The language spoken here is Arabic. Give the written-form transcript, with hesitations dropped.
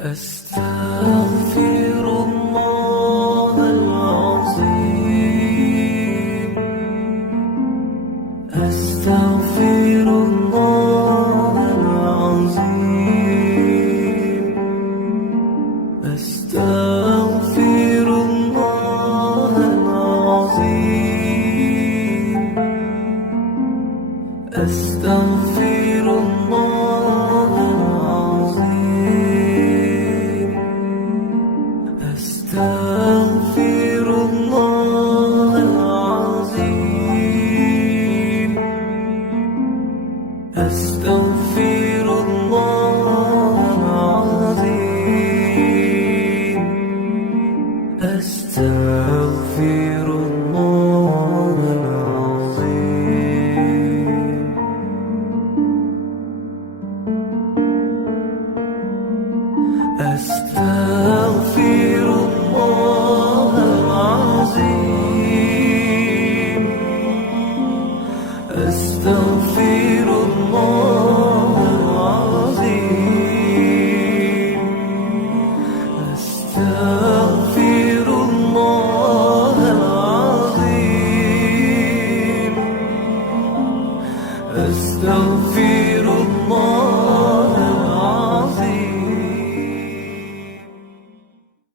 أستغفر الله العظيم. أستغفر الله العظيم. أستغفر الله العظيم. أستغفر الله العظيم. أستغفر الله العظيم. أستغفر الله العظيم. أستغفر الله العظيم. أستغفر الله العظيم. أستغفر الله العظيم. أستغفر الله العظيم. أستغفر الله